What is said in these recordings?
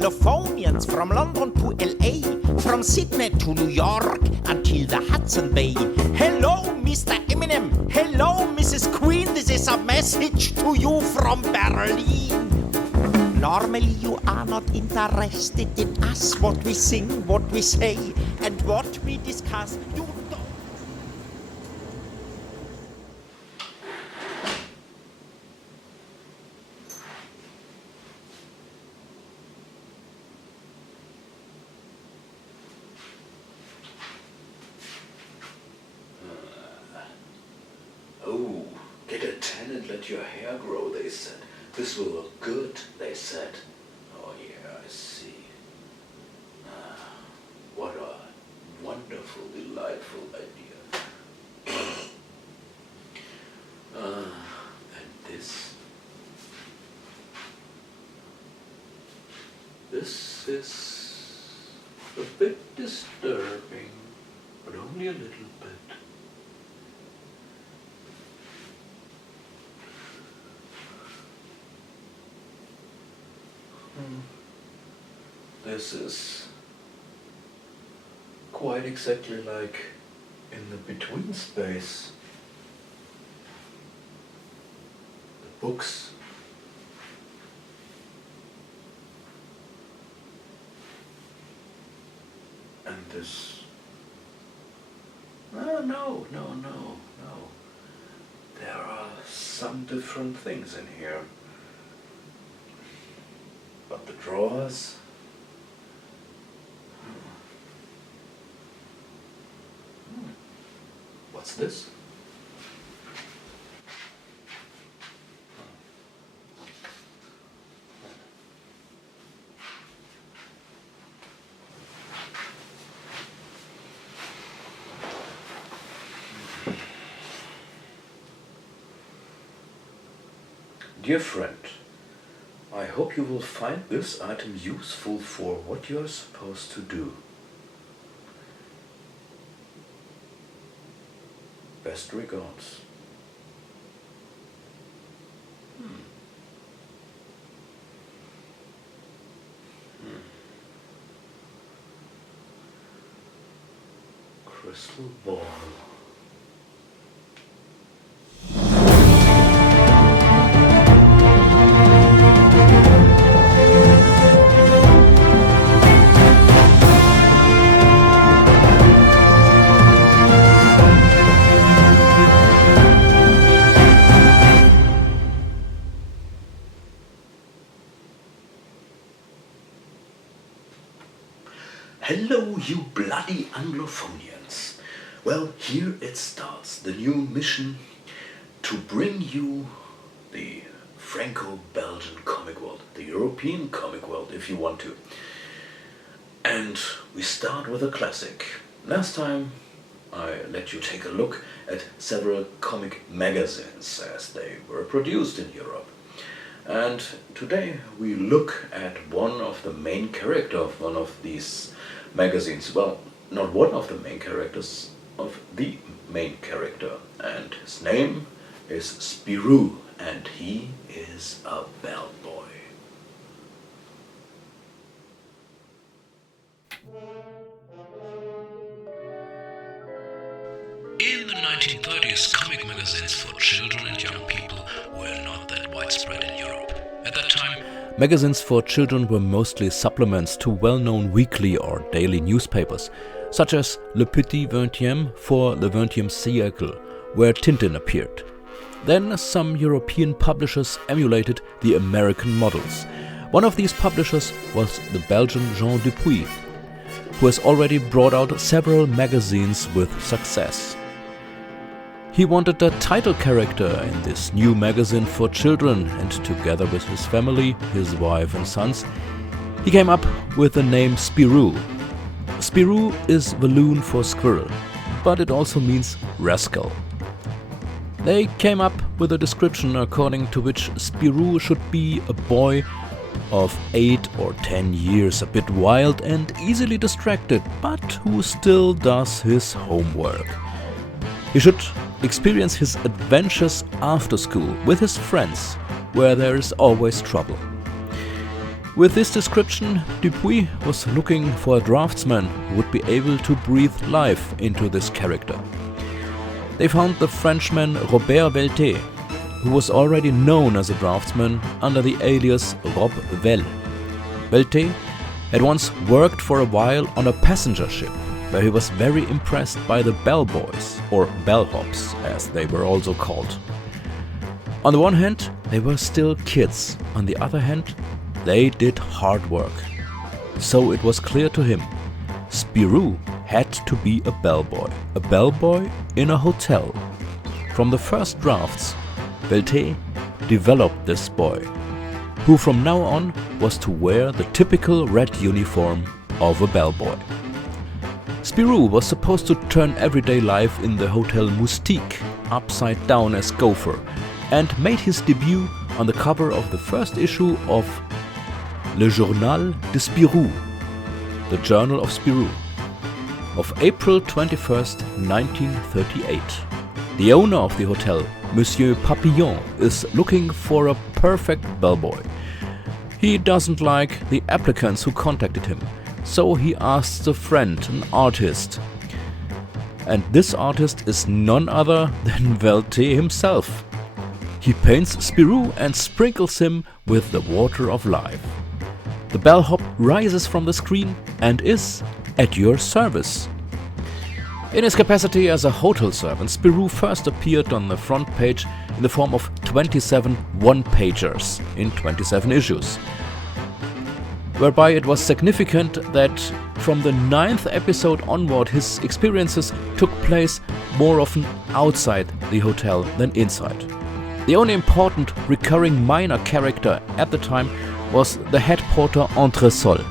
Anglophonians from London to LA, from Sydney to New York until the Hudson Bay. Hello, Mr. Eminem. Hello, Mrs. Queen. This is a message to you from Berlin. Normally you are not interested in us, what we sing, what we say, and what we discuss. You don't. Oh, get a tan and let your hair grow, they said. This will look good, they said. Oh yeah, I see. What a wonderful, delightful idea. And this. This is a bit disturbing, but only a little bit. This is quite exactly like in the between space. The books. And this. No. There are some different things in here. But the drawers. What's this? Dear friend, I hope you will find this item useful for what you are supposed to do. Best regards. Crystal ball. Hello, you bloody Anglophonians. Well, here it starts, the new mission to bring you the Franco-Belgian comic world, the European comic world, if you want to. And we start with a classic. Last time I let you take a look at several comic magazines as they were produced in Europe. And today we look at one of the main characters of one of these magazines. Well, not one of the main characters, of the main character. And his name is Spirou, and he is a bellboy. In the 1930s, comic magazines for children and young people were not that widespread in Europe. At that time, magazines for children were mostly supplements to well-known weekly or daily newspapers, such as Le Petit 20e for the 20th siècle, where Tintin appeared. Then some European publishers emulated the American models. One of these publishers was the Belgian Jean Dupuis, who has already brought out several magazines with success. He wanted a title character in this new magazine for children, and together with his family, his wife and sons, he came up with the name Spirou. Spirou is Walloon for squirrel, but it also means rascal. They came up with a description according to which Spirou should be a boy of 8 or 10 years, a bit wild and easily distracted, but who still does his homework. He should experience his adventures after school with his friends, where there is always trouble. With this description, Dupuis was looking for a draftsman who would be able to breathe life into this character. They found the Frenchman Robert Veltet, who was already known as a draftsman under the alias Rob Vel. Veltet had once worked for a while on a passenger ship, where he was very impressed by the bellboys, or bellhops as they were also called. On the one hand, they were still kids, on the other hand, they did hard work. So it was clear to him, Spirou had to be a bellboy in a hotel. From the first drafts, Veltet developed this boy, who from now on was to wear the typical red uniform of a bellboy. Spirou was supposed to turn everyday life in the Hotel Moustique upside down as Gopher, and made his debut on the cover of the first issue of Le Journal de Spirou, the Journal of Spirou, of April 21st, 1938. The owner of the hotel, Monsieur Papillon, is looking for a perfect bellboy. He doesn't like the applicants who contacted him, so he asks a friend, an artist. And this artist is none other than Veltet himself. He paints Spirou and sprinkles him with the water of life. The bellhop rises from the screen and is at your service. In his capacity as a hotel servant, Spirou first appeared on the front page in the form of 27 one-pagers in 27 issues, whereby it was significant that from the 9th episode onward his experiences took place more often outside the hotel than inside. The only important recurring minor character at the time was the head porter Entresol.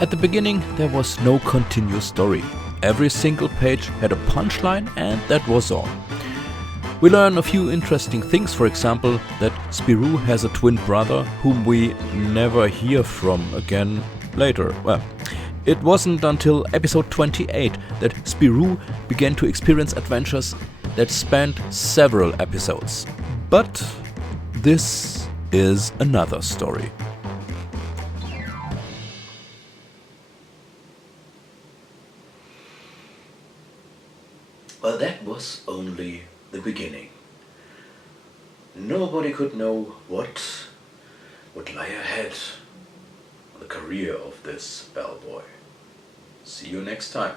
At the beginning there was no continuous story. Every single page had a punchline and that was all. We learn a few interesting things, for example that Spirou has a twin brother whom we never hear from again later. Well, it wasn't until episode 28 that Spirou began to experience adventures that spanned several episodes. But this is another story. Well, that was only the beginning. Nobody could know what would lie ahead on the career of this bellboy. See you next time.